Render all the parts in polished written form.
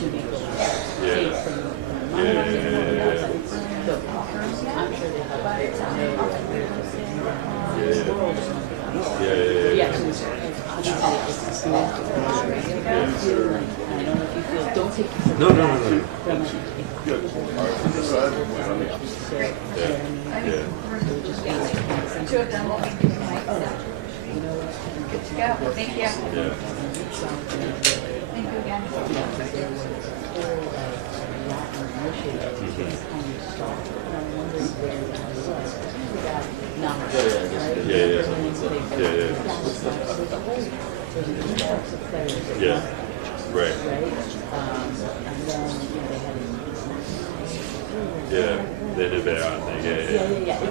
two people. Yeah. So I'm sure they have yeah, so it's disconnected. I don't know if you feel, don't take yourself No. Two of them will be good to go. Thank you. Yeah. Thank you again. Yeah. Right. Yeah. They did their own thing. Yeah.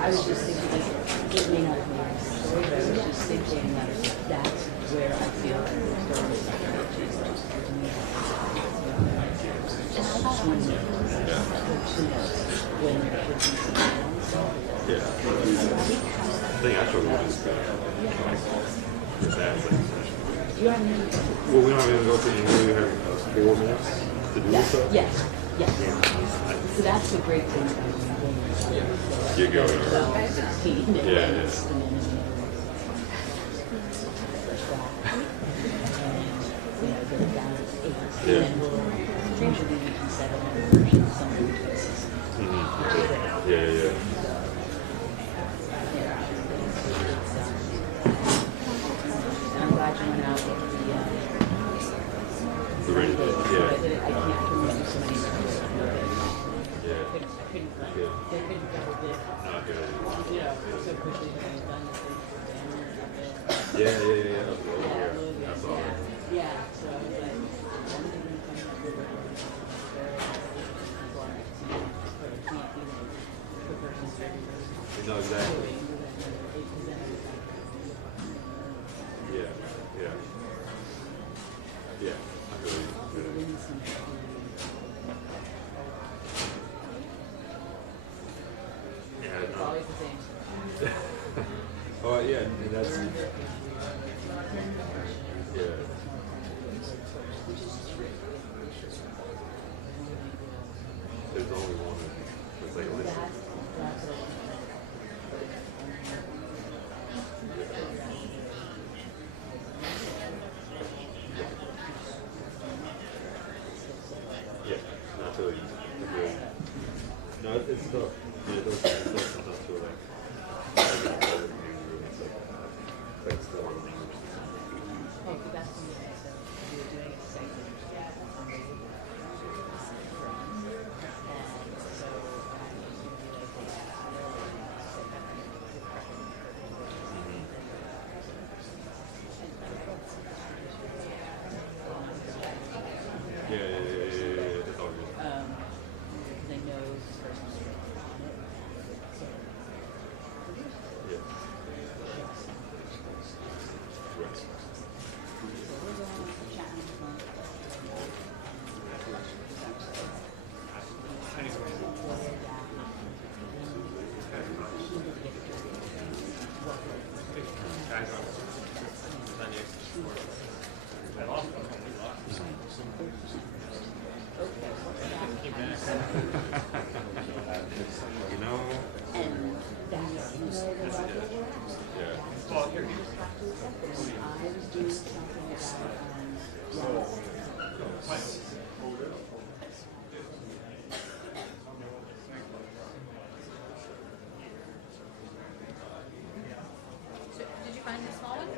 I was just thinking, like, it may not be my story, but I was just thinking that that's where I feel like the story is Yeah. I think I struggle with that. Well, we don't even go through you have 4 minutes to do stuff? Yes. So that's the great thing about you go over. 16 minutes. And then we'll usually we can set up a version of some places. Yeah. I'm glad you went out with the rain. I can't remember so many times. Yeah. Couldn't double dip. Yeah, so quickly when I was done with it. Yeah. That's all. Yeah, so I was like, No, exactly. Yeah. I really it's always the same. Oh, yeah, and that's... Yeah. There's only one that's like, listen. Yeah, not really. No, it's tough. Yeah, it's tough sometimes to like. It's the one thing. Oh, but that's when you were doing a segment. It's all good. They know this person's on it. Yeah. Right. You know? And that's Yeah. I was doing something about Did you find the small one?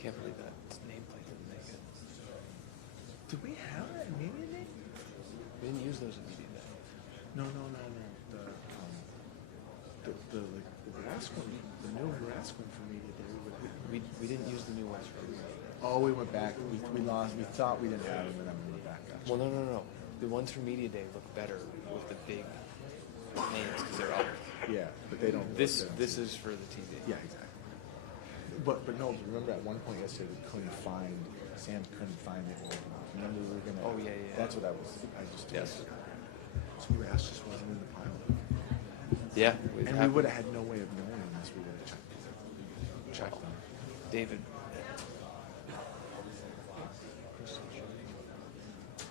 Can't believe that nameplate didn't make it. Do we have that media day? We didn't use those in media day. No. The last one, the new last one for media day. We didn't use the new ones for media day. Oh, we went back. We lost. We thought we didn't have them, and then we went back. Well, no. The ones for media day look better with the big names because they're up. Yeah, but they don't. This is for the TV. Yeah, exactly. But no, remember at one point yesterday Sam couldn't find it. Remember we were gonna. Oh yeah. That's what I just. Yes. So your ass just wasn't in the pile. Yeah. And we would have had no way of knowing unless we would have checked them. David.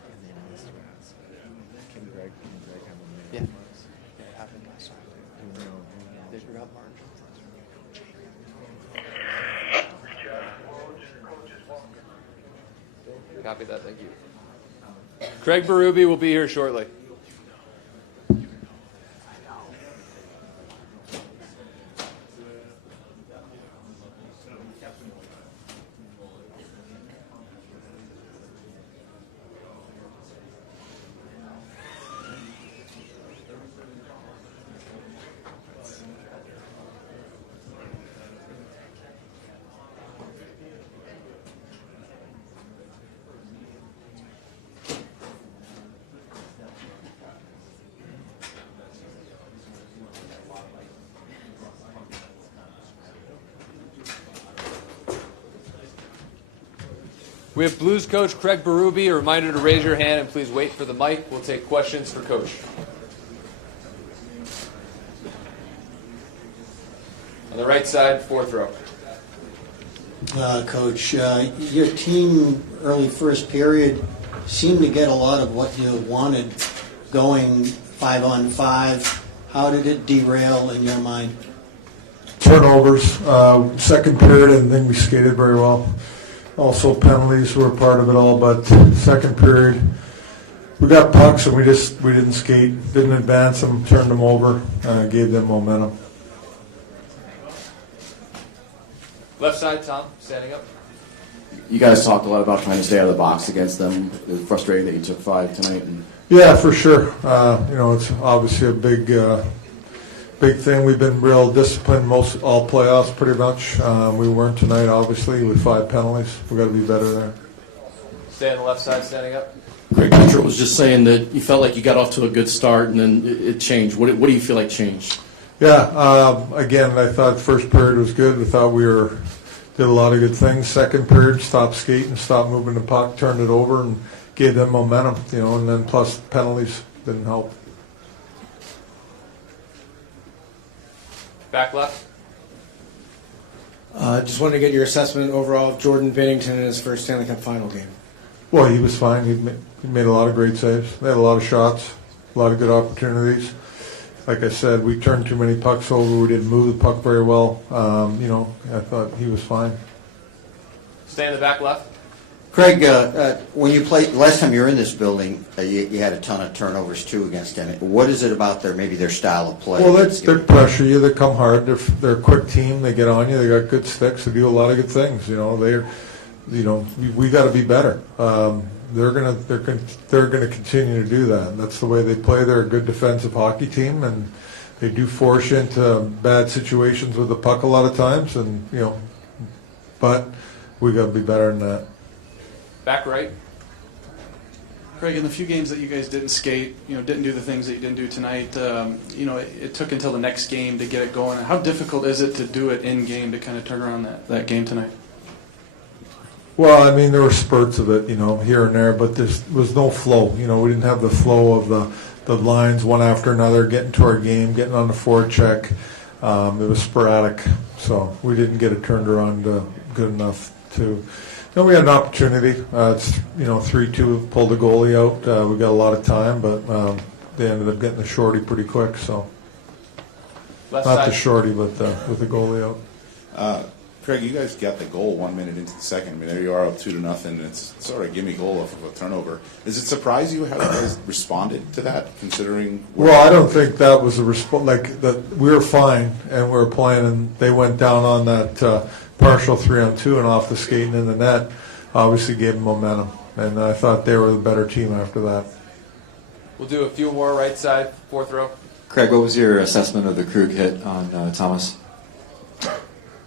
And they missed your ass. Can Greg have a minute? Yeah. Yeah, it happened last time. Who knows? They forgot Martin. Copy that, thank you. Craig Berube will be here shortly. We have Blues coach Craig Berube. A reminder to raise your hand and please wait for the mic. We'll take questions for Coach. On the right side, fourth row. Coach, your team early first period seemed to get a lot of what you wanted going 5-on-5. How did it derail in your mind? Turnovers, second period, and then we skated very well. Also, penalties were part of it all, but second period, we got pucks and we didn't skate, didn't advance them, turned them over, gave them momentum. Left side, Tom, standing up. You guys talked a lot about trying to stay out of the box against them. It was frustrating that you took 5 tonight. Yeah, for sure. It's obviously a big thing. We've been real disciplined all playoffs pretty much. We weren't tonight, obviously, with 5 penalties. We've got to be better there. Stay on the left side, standing up. Greg Petro was just saying that you felt like you got off to a good start and then it changed. What do you feel like changed? Yeah, again, I thought first period was good. We thought did a lot of good things. Second period, stopped skating, stopped moving the puck, turned it over, and gave them momentum, and then plus penalties didn't help. Back left. Just wanted to get your assessment overall of Jordan Binnington in his first Stanley Cup Final game. Well, he was fine. He made a lot of great saves. They had a lot of shots, a lot of good opportunities. Like I said, we turned too many pucks over. We didn't move the puck very well. I thought he was fine. Stay in the back left. Craig, when you played last time you were in this building, you had a ton of turnovers too against them. What is it about their style of play? Well, they pressure you. They come hard. They're a quick team. They get on you. They got good sticks. They do a lot of good things. We got to be better. They're gonna continue to do that. And that's the way they play. They're a good defensive hockey team, and they do force you into bad situations with the puck a lot of times. And but we got to be better than that. Back right. Craig, in the few games that you guys didn't skate, didn't do the things that you didn't do tonight, it took until the next game to get it going. How difficult is it to do it in game to kind of turn around that game tonight? Well, I mean, there were spurts of it, here and there, but there was no flow. We didn't have the flow of the lines one after another, getting to our game, getting on the forecheck. It was sporadic, so we didn't get it turned around good enough to. We had an opportunity. It's 3-2, pulled the goalie out. We got a lot of time, but they ended up getting the shorty pretty quick. So Left not side. the shorty, but with the goalie out. Craig, you guys got the goal 1 minute into the second. I mean, there you are up 2-0. It's sort of a gimme goal off of a turnover. Does it surprise you how you guys responded to that, considering? Well, I don't think that was a response. We were fine and we were playing, and they went down on that partial 3-on-2 and off the skating in the net. Obviously, gave them momentum, and I thought they were the better team after that. We'll do a few more right side, fourth row. Craig, what was your assessment of the Krug hit on Thomas?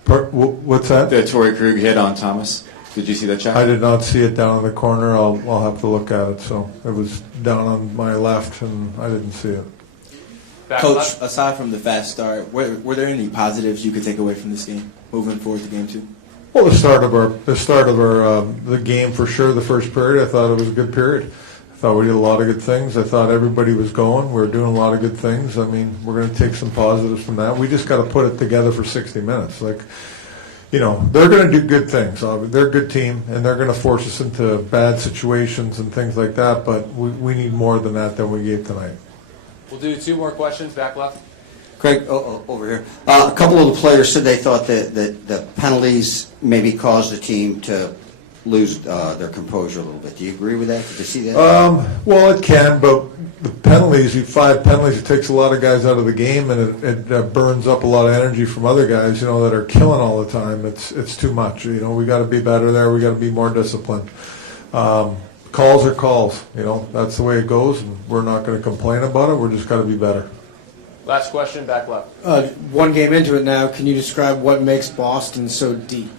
What's that? The Torrey Krug hit on Thomas. Did you see that shot? I did not see it down in the corner. I'll have to look at it. So it was down on my left, and I didn't see it. Back Coach, left. aside from the fast start, were there any positives you could take away from this game, moving forward to game 2? Well, the start of the game for sure. The first period, I thought it was a good period. I thought we did a lot of good things. I thought everybody was going. We were doing a lot of good things. I mean, we're going to take some positives from that. We just got to put it together for 60 minutes. They're going to do good things. They're a good team, and they're going to force us into bad situations and things like that. But we need more than that than we gave tonight. We'll do 2 more questions. Back left. Craig, over here. A couple of the players said they thought that the penalties maybe caused the team to lose their composure a little bit. Do you agree with that? Did you see that? Well, it can, but the penalties, 5 penalties, it takes a lot of guys out of the game, and it burns up a lot of energy from other guys, that are killing all the time. It's too much. We got to be better there. We got to be more disciplined. Calls are calls. That's the way it goes, and we're not going to complain about it. We're just got to be better. Last question. Back left. 1 game into it now, can you describe what makes Boston so deep?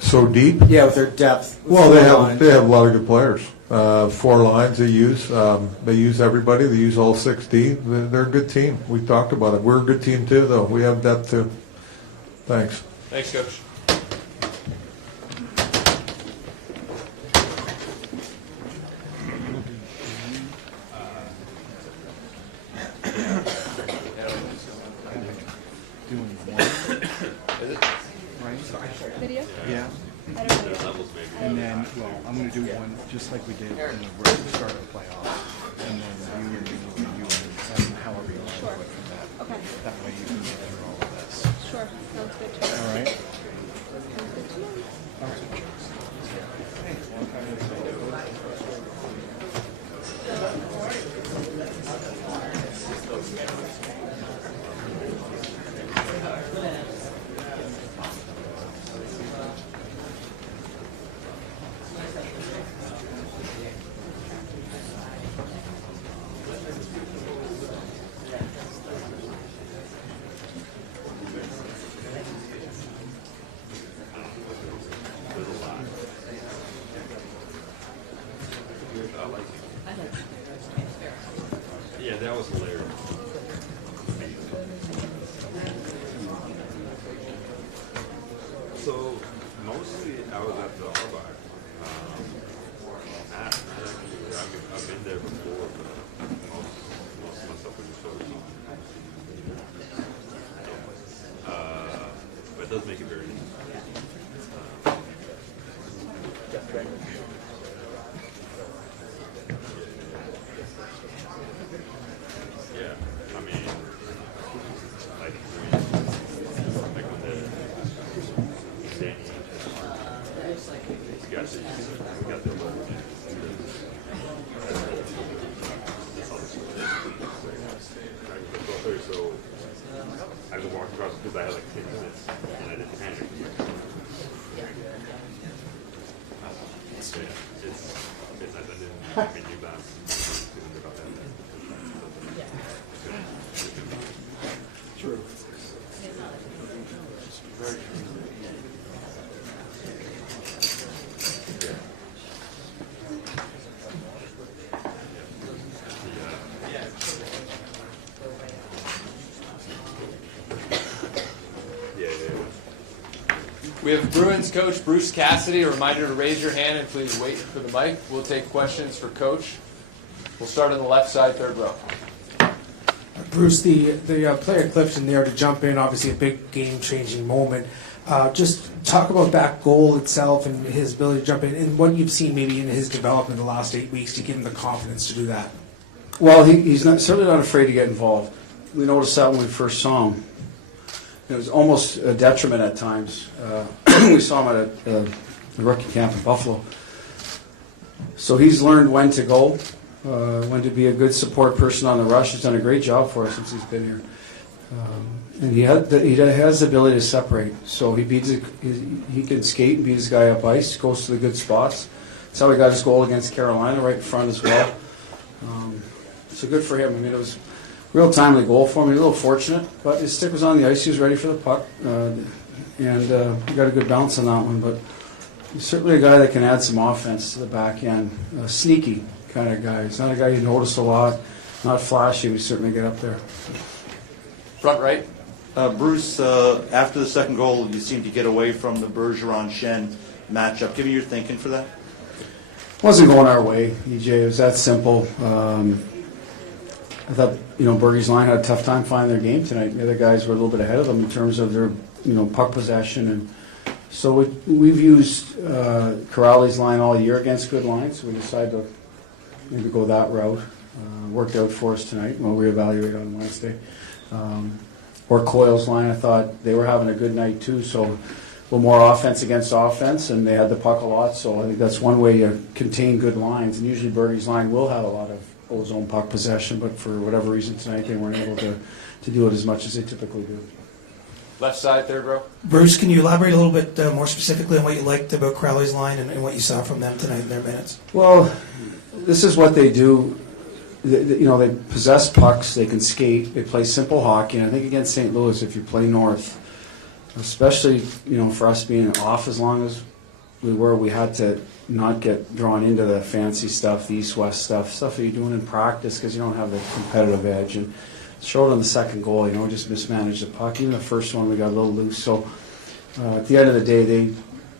So deep? Yeah, with their depth. Well, they have a lot of good players. 4 lines they use. They use everybody. They use all 6D. They're a good team. We talked about it. We're a good team too, though. We have depth too. Thanks. Thanks, Coach. Video? Yeah. I don't know. And then, I'm going to do one just like we did in the start of the playoffs. And then you, and however you want to do it from that. Okay. That way you can get through all of this. Sure. Sounds good. All right? Sounds good to me. Yeah, that was hilarious. So mostly I was at the bar. I've been there before, but most of my stuff was just overseas. But it does make it very easy. Yeah, I mean, like when the Danny, we got the so I was walking across because I had like 10 minutes and I didn't panic. So yeah, it's nice. I didn't do that. About that. True. Very true. We have Bruins coach Bruce Cassidy. A reminder to raise your hand and please wait for the mic. We'll take questions for coach. We'll start on the left side, third row. Bruce, the player Clifton there to jump in, obviously a big game-changing moment. Just talk about that goal itself and his ability to jump in and what you've seen maybe in his development the last 8 weeks to give him the confidence to do that. Well, he's certainly not afraid to get involved. We noticed that when we first saw him. It was almost a detriment at times. We saw him at the rookie camp in Buffalo. So he's learned when to go, when to be a good support person on the rush. He's done a great job for us since he's been here. And he has the ability to separate. So he can skate and beat his guy up ice, goes to the good spots. That's how he got his goal against Carolina, right in front as well. So good for him. I mean, it was a real timely goal for him. He was a little fortunate, but his stick was on the ice. He was ready for the puck. And he got a good bounce on that one. But he's certainly a guy that can add some offense to the back end. A sneaky kind of guy. He's not a guy you notice a lot. Not flashy. We certainly get up there. Front right. Bruce, after the second goal, you seemed to get away from the Bergeron-Shen matchup. Give me your thinking for that. It wasn't going our way, EJ. It was that simple. I thought, Bergie's line had a tough time finding their game tonight. The other guys were a little bit ahead of them in terms of their, puck possession. And so we've used Corrali's line all year against good lines. So we decided to maybe go that route. Worked out for us tonight. We'll reevaluate on Wednesday. Or Coyle's line, I thought they were having a good night too. So a little more offense against offense, and they had the puck a lot. So I think that's one way you contain good lines. And usually Bergie's line will have a lot of his own puck possession, but for whatever reason tonight they weren't able to do it as much as they typically do. Left side, third row. Bruce, can you elaborate a little bit more specifically on what you liked about Crowley's line and what you saw from them tonight in their minutes? Well, this is what they do. They possess pucks, they can skate, they play simple hockey, and I think against St. Louis, if you play north, especially, for us being off as long as we were, we had to not get drawn into the fancy stuff, the east-west stuff that you're doing in practice because you don't have the competitive edge. And it showed on the second goal, we just mismanaged the puck. Even the first one, we got a little loose. So at the end of the day,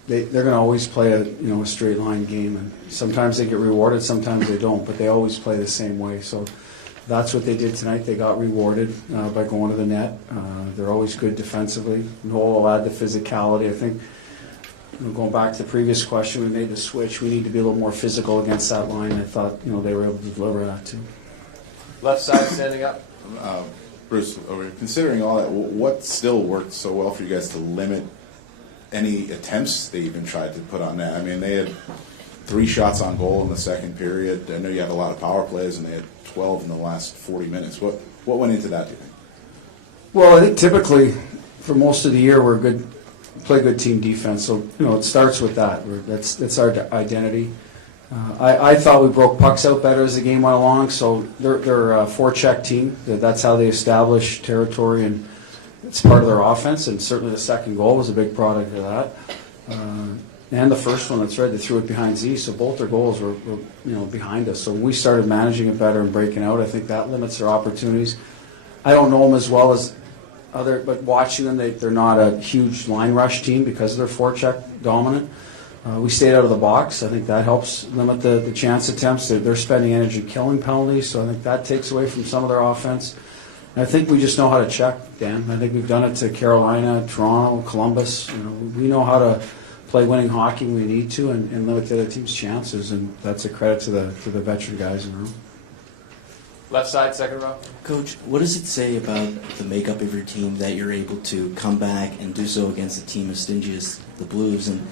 they're going to always play a straight line game, and sometimes they get rewarded, sometimes they don't, but they always play the same way. So that's what they did tonight. They got rewarded by going to the net. They're always good defensively. Noel will add the physicality. I think, going back to the previous question, we made the switch. We need to be a little more physical against that line. I thought they were able to deliver that too. Left side standing up. Bruce, considering all that, what still worked so well for you guys to limit any attempts they even tried to put on net? I mean, they had 3 shots on goal in the second period. I know you had a lot of power plays, and they had 12 in the last 40 minutes. What went into that, do you think? Well, I think typically for most of the year we're play good team defense. So it starts with that. That's our identity. I thought we broke pucks out better as the game went along. So they're a forecheck team. That's how they establish territory, and it's part of their offense. And certainly the second goal was a big product of that. And the first one, that's right, they threw it behind Z. So both their goals were behind us. So when we started managing it better and breaking out, I think that limits their opportunities. I don't know them as well as but watching them, they're not a huge line rush team because they're forecheck dominant. We stayed out of the box. I think that helps limit the chance attempts. They're spending energy killing penalties, so I think that takes away from some of their offense. And I think we just know how to check, Dan. I think we've done it to Carolina, Toronto, Columbus. We know how to play winning hockey when we need to and limit the other team's chances, and that's a credit to the veteran guys in the room. Left side, second row. Coach, what does it say about the makeup of your team that you're able to come back and do so against a team as stingy as the Blues? And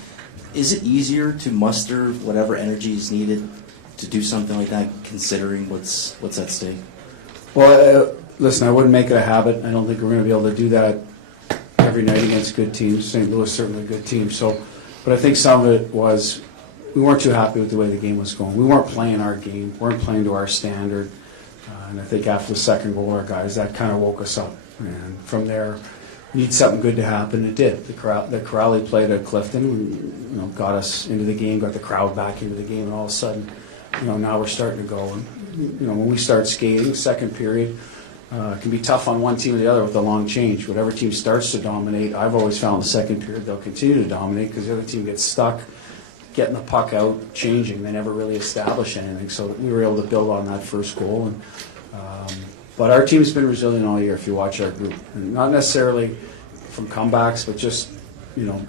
is it easier to muster whatever energy is needed to do something like that, considering what's at stake? Well, listen, I wouldn't make it a habit. I don't think we're going to be able to do that every night against good teams. St. Louis is certainly a good team. But I think some of it was we weren't too happy with the way the game was going. We weren't playing our game. We weren't playing to our standard. And I think after the second goal, our guys, that kind of woke us up. And from there, we need something good to happen. It did. The Corrali played at Clifton, got us into the game, got the crowd back into the game, and all of a sudden, now we're starting to go. And when we start skating, second period, it can be tough on one team or the other with a long change. Whatever team starts to dominate, I've always found the second period they'll continue to dominate because the other team gets stuck getting the puck out, changing. They never really establish anything. So we were able to build on that first goal. But our team's been resilient all year if you watch our group. And not necessarily from comebacks, but just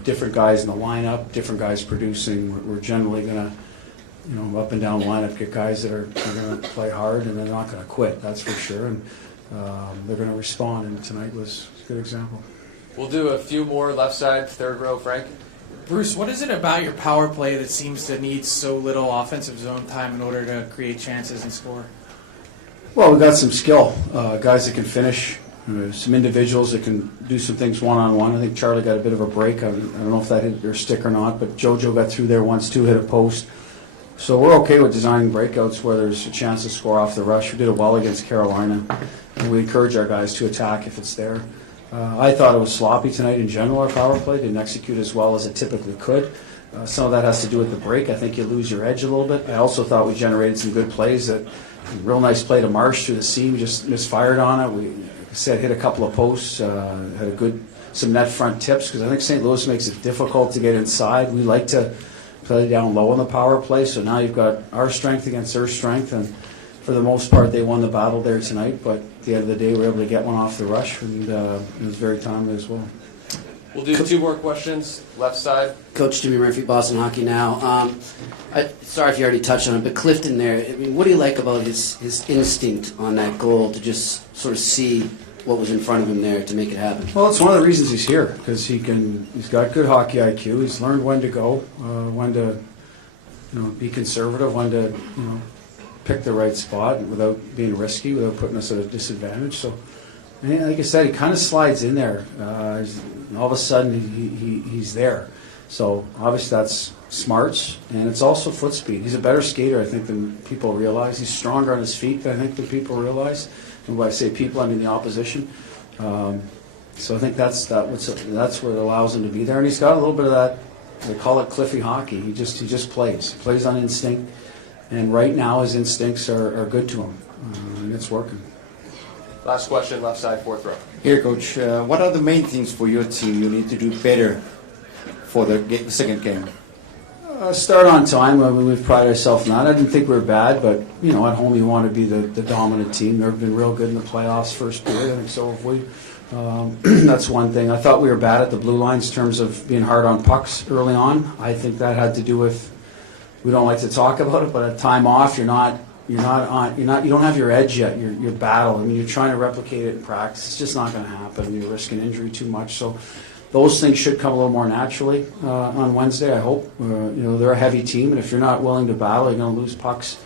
different guys in the lineup, different guys producing. We're generally going to, up and down the lineup, get guys that are going to play hard and they're not going to quit, that's for sure. And they're going to respond, and tonight was a good example. We'll do a few more left side, third row, Frank. Bruce, what is it about your power play that seems to need so little offensive zone time in order to create chances and score? Well, we've got some skill, guys that can finish, some individuals that can do some things one-on-one. I think Charlie got a bit of a break. I don't know if that hit your stick or not, but JoJo got through there once, too, hit a post. So we're okay with designing breakouts where there's a chance to score off the rush. We did it well against Carolina, and we encourage our guys to attack if it's there. I thought it was sloppy tonight in general, our power play. Didn't execute as well as it typically could. Some of that has to do with the break. I think you lose your edge a little bit. I also thought we generated some good plays. Real nice play to Marsh through the seam. We just misfired on it. We hit a couple of posts, had some net front tips because I think St. Louis makes it difficult to get inside. We like to play down low on the power play, so now you've got our strength against their strength, and for the most part they won the battle there tonight, but at the end of the day we were able to get one off the rush, and it was very timely as well. We'll do two more questions, left side. Coach Jimmy Murphy, Boston Hockey Now. Sorry if you already touched on it, but Clifton there, what do you like about his instinct on that goal to just sort of see what was in front of him there to make it happen? Well, it's one of the reasons he's here, because he's got good hockey IQ. He's learned when to go, when to be conservative, when to pick the right spot without being risky, without putting us at a disadvantage. So, like I said, he kind of slides in there. All of a sudden, he's there. So obviously that's smarts, and it's also foot speed. He's a better skater, I think, than people realize. He's stronger on his feet, I think, than people realize. And when I say people, I mean the opposition. So I think that's what allows him to be there. And he's got a little bit of that. They call it Cliffy hockey. He just plays. He plays on instinct. And right now his instincts are good to him, and it's working. Last question, left side, fourth row. Here, Coach, what are the main things for your team you need to do better for the second game? Start on time. We've prided ourselves on that. I didn't think we were bad, but at home you want to be the dominant team. They've been real good in the playoffs first period. I think so have we. That's one thing. I thought we were bad at the blue lines in terms of being hard on pucks early on. I think that had to do with, we don't like to talk about it, but at time off you don't have your edge yet. Your battle. I mean, you're trying to replicate it in practice. It's just not going to happen. You're risking injury too much. So those things should come a little more naturally on Wednesday, I hope. They're a heavy team, and if you're not willing to battle, you're going to lose pucks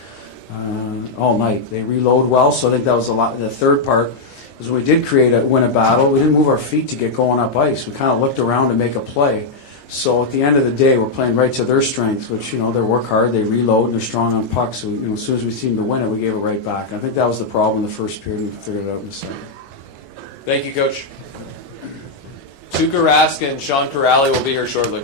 all night. They reload well, so I think that was a lot. The third part is when we did win a battle, we didn't move our feet to get going up ice. We kind of looked around to make a play. So at the end of the day, we're playing right to their strengths, which, they work hard, they reload, and they're strong on pucks. So, as soon as we seemed to win it, we gave it right back. And I think that was the problem in the first period, and we figured it out in the second. Thank you, Coach. Tuukka Rask and Sean Corrali will be here shortly.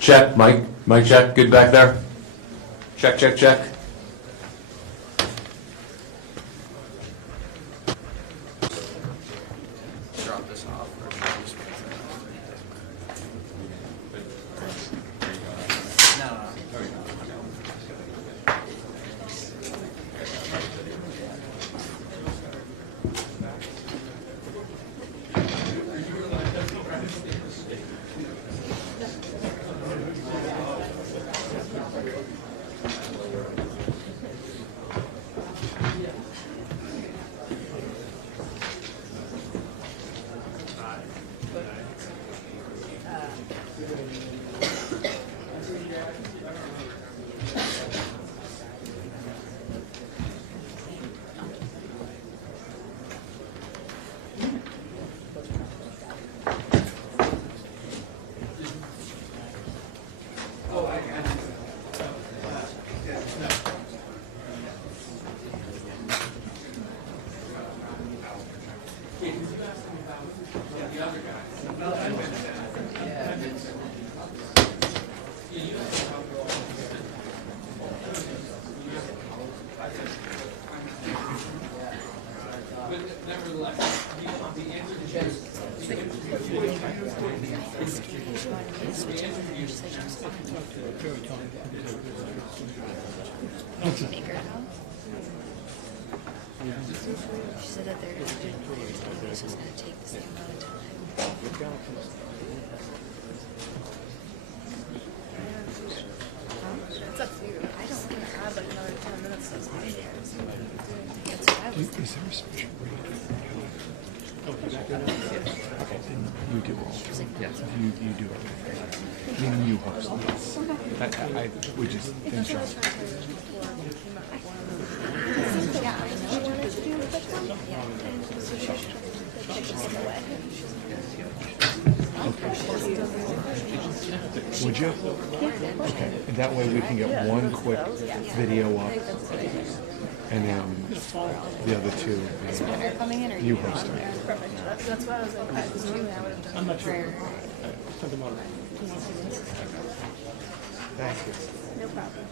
Check, Mike. Mike, check. Good back there. Check, check, check. Drop this off. She said that they're going to do it. It's just going to take the same amount of time. It's up to you. I don't want to add like another 10 minutes to this video. That's what I was thinking. Is there a special way to you do all. Yes. You do it. Meaning you host. I would just think so. Yeah, I know she wanted to do it with them. Yeah, and so she should put pictures in the way. Would you? Okay. And that way we can get one quick video up, and then the other two. Coming in or you host it. Perfect. That's why I was like, because normally I would have done I'm not sure. prayer. Thank you. No problem.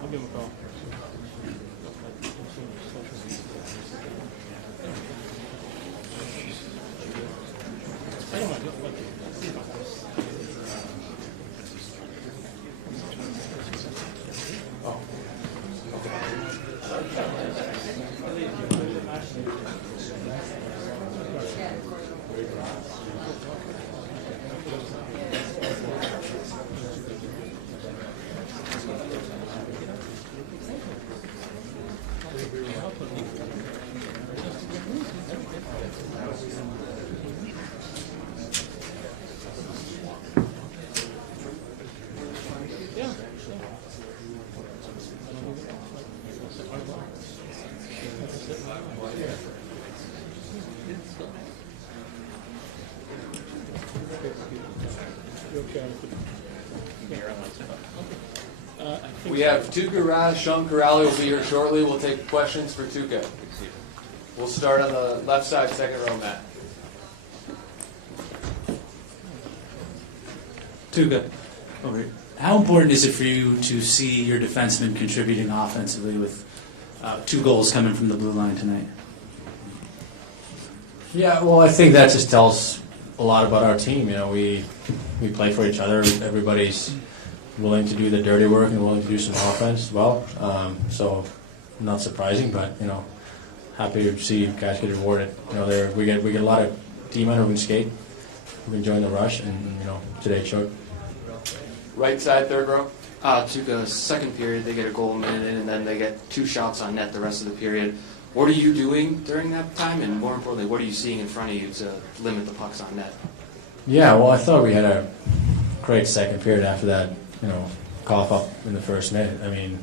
I'll give him a call. We have Tuukka Rask. Sean Corrali will be here shortly. We'll take questions for Tuukka. We'll start on the left side, second row, Matt. Tuukka, how important is it for you to see your defensemen contributing offensively with 2 goals coming from the blue line tonight? Yeah, well, I think that just tells a lot about our team. You know, we play for each other. Everybody's willing to do the dirty work and willing to do some offense as well. So, not surprising, but you know, happy to see guys get rewarded. You know, we get a lot of team men who can skate, who can join the rush, and you know, today showed. Right side, third row. Tuukka, second period, they get a goal a minute in, and then they get 2 shots on net the rest of the period. What are you doing during that time, and more importantly, what are you seeing in front of you to limit the pucks on net? Yeah, well, I thought we had a great second period after that, you know, cough up in the first minute. I mean,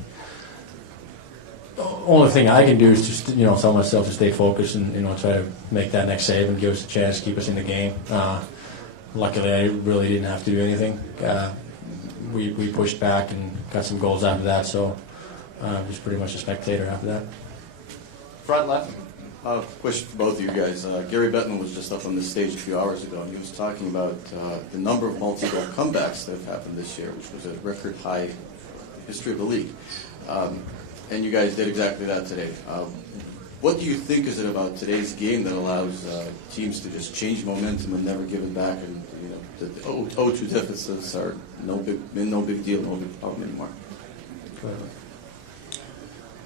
only thing I can do is just tell myself to stay focused and try to make that next save and give us a chance to keep us in the game. Luckily, I really didn't have to do anything. We pushed back and got some goals after that, so just pretty much a spectator after that. Front left. Question for both of you guys. Gary Bettman was just up on this stage a few hours ago, and he was talking about the number of multi-goal comebacks that have happened this year, which was a record high history of the league. And you guys did exactly that today. What do you think is it about today's game that allows teams to just change momentum and never give it back? And the 0-2 deficits are no big deal, no big problem anymore.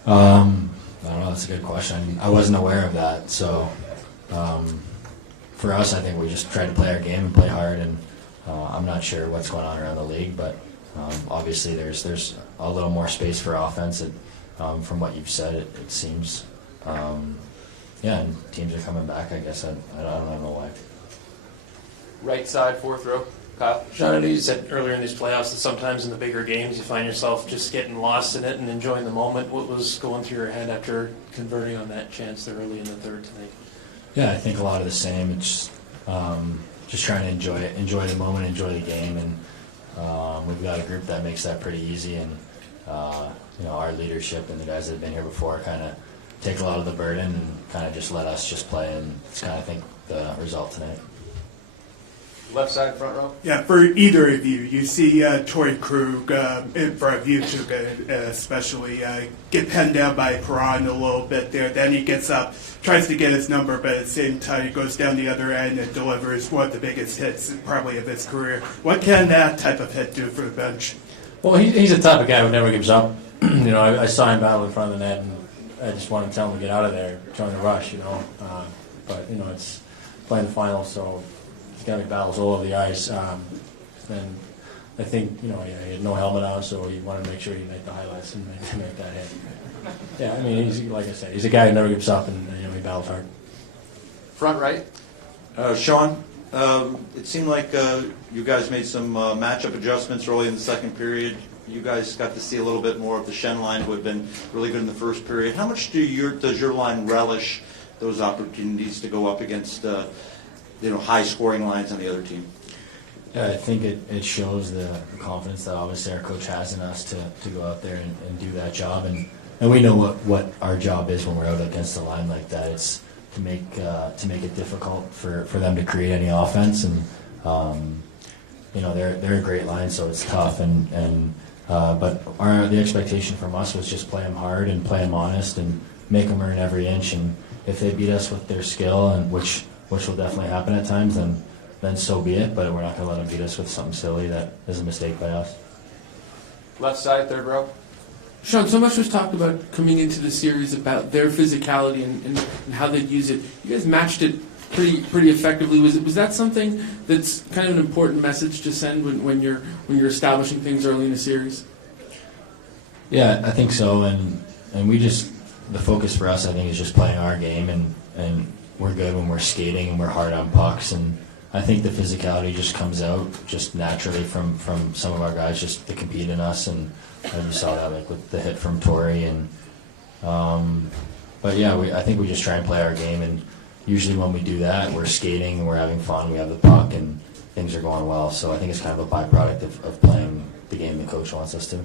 I don't know, that's a good question. I wasn't aware of that, so for us, I think we just try to play our game and play hard, and I'm not sure what's going on around the league, but obviously there's a little more space for offense. From what you've said, it seems. And teams are coming back, I guess. I don't know why. Right side, fourth row. Kyle? Sean, I know you said earlier in these playoffs that sometimes in the bigger games you find yourself just getting lost in it and enjoying the moment. What was going through your head after converting on that chance there early in the third tonight? Yeah, I think a lot of the same. It's just trying to enjoy the moment, enjoy the game, and we've got a group that makes that pretty easy. And our leadership and the guys that have been here before kind of take a lot of the burden and kind of just let us just play, and it's kind of, I think, the result tonight. Left side, front row. Yeah, for either of you, you see Torrey Krug, for Vucic especially, get penned down by Perron a little bit there. Then he gets up, tries to get his number, but at the same time he goes down the other end and delivers one of the biggest hits probably of his career. What can that type of hit do for the bench? Well, he's the type of guy who never gives up. I saw him battle in front of the net, and I just wanted to tell him to get out of there, trying to rush, But, it's playing the finals, so he's got to make battles all over the ice. And I think, he had no helmet on, so he wanted to make sure he made the highlights and make that hit. Yeah, I mean, he's, like I said, he's a guy who never gives up, and, he battles hard. Front right. Sean, it seemed like you guys made some matchup adjustments early in the second period. You guys got to see a little bit more of the Shen line, who had been really good in the first period. How much does your line relish those opportunities to go up against high-scoring lines on the other team? Yeah, I think it shows the confidence that obviously our coach has in us to go out there and do that job. And we know what our job is when we're out against a line like that. It's to make it difficult for them to create any offense. And they're a great line, so it's tough. But the expectation from us was just play them hard and play them honest and make them earn every inch. And if they beat us with their skill, and which will definitely happen at times, then so be it. But we're not going to let them beat us with something silly that is a mistake by us. Left side, third row. Sean, so much was talked about coming into the series about their physicality and how they'd use it. You guys matched it pretty effectively. Was that something that's kind of an important message to send when you're establishing things early in a series? Yeah, I think so. And we just, the focus for us, I think, is just playing our game, and we're good when we're skating and we're hard on pucks. And I think the physicality just comes out just naturally from some of our guys just to compete in us. And you saw that like with the hit from Torrey. But yeah, I think we just try and play our game, and usually when we do that, we're skating and we're having fun, we have the puck, and things are going well. So I think it's kind of a byproduct of playing the game the coach wants us to.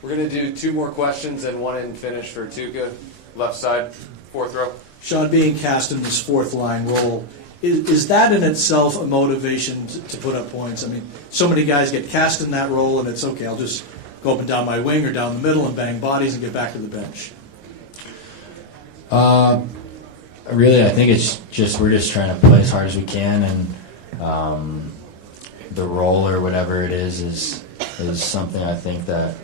We're going to do two more questions and one in finish for Tuukka. Left side, fourth row. Sean, being cast in this fourth line role, is that in itself a motivation to put up points? I mean, so many guys get cast in that role, and it's okay, I'll just go up and down my wing or down the middle and bang bodies and get back to the bench. Really, I think it's just we're just trying to play as hard as we can, and the role or whatever it is something I think that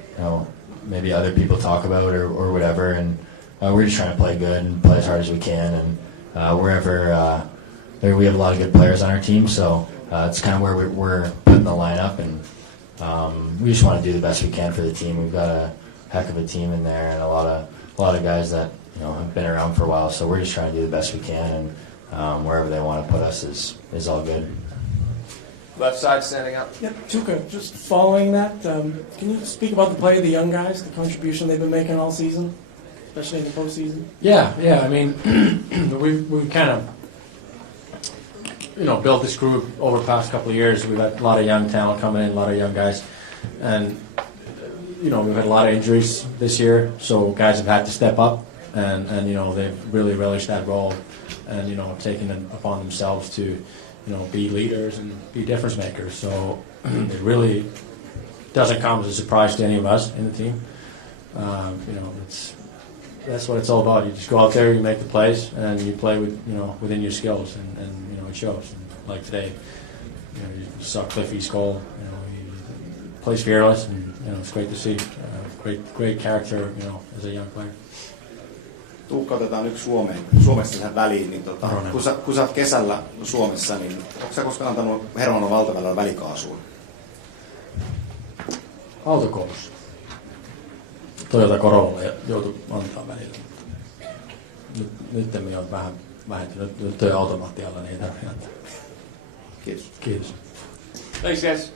maybe other people talk about or whatever, and we're just trying to play good and play as hard as we can, and wherever we have a lot of good players on our team, so it's kind of where we're putting the lineup, and we just want to do the best we can for the team. We've got a heck of a team in there, and a lot of guys that have been around for a while, so we're just trying to do the best we can, and wherever they want to put us is all good. Left side standing up. Yep, Tuukka, just following that, can you speak about the play of the young guys, the contribution they've been making all season? especially in the postseason? Yeah. I mean, we've kind of built this group over the past couple of years. We've had a lot of young talent coming in, a lot of young guys, and we've had a lot of injuries this year. So guys have had to step up, and they've really relished that role, and taken it upon themselves to be leaders and be difference makers. So it really doesn't come as a surprise to any of us in the team. That's what it's all about. You just go out there, you make the plays, and you play within your skills, and it shows. And like today, you saw Cliffy's goal. He plays fearless, and it's great to see. Great character, as a young player. Tuukka, otetaan yksi Suomesta tähän väliin. Niin kun sä oot kesällä Suomessa, niin onko sä koskaan antanut Hermannon valtaväylällä välikaasua? Autokoulussa. Toyota Corolla joutui antaa välillä. Nyt me on vähän vähentynyt. Nyt on automaatti alla, niin ei tarvitse antaa. Kiitos. Kiitos. Thanks, guys.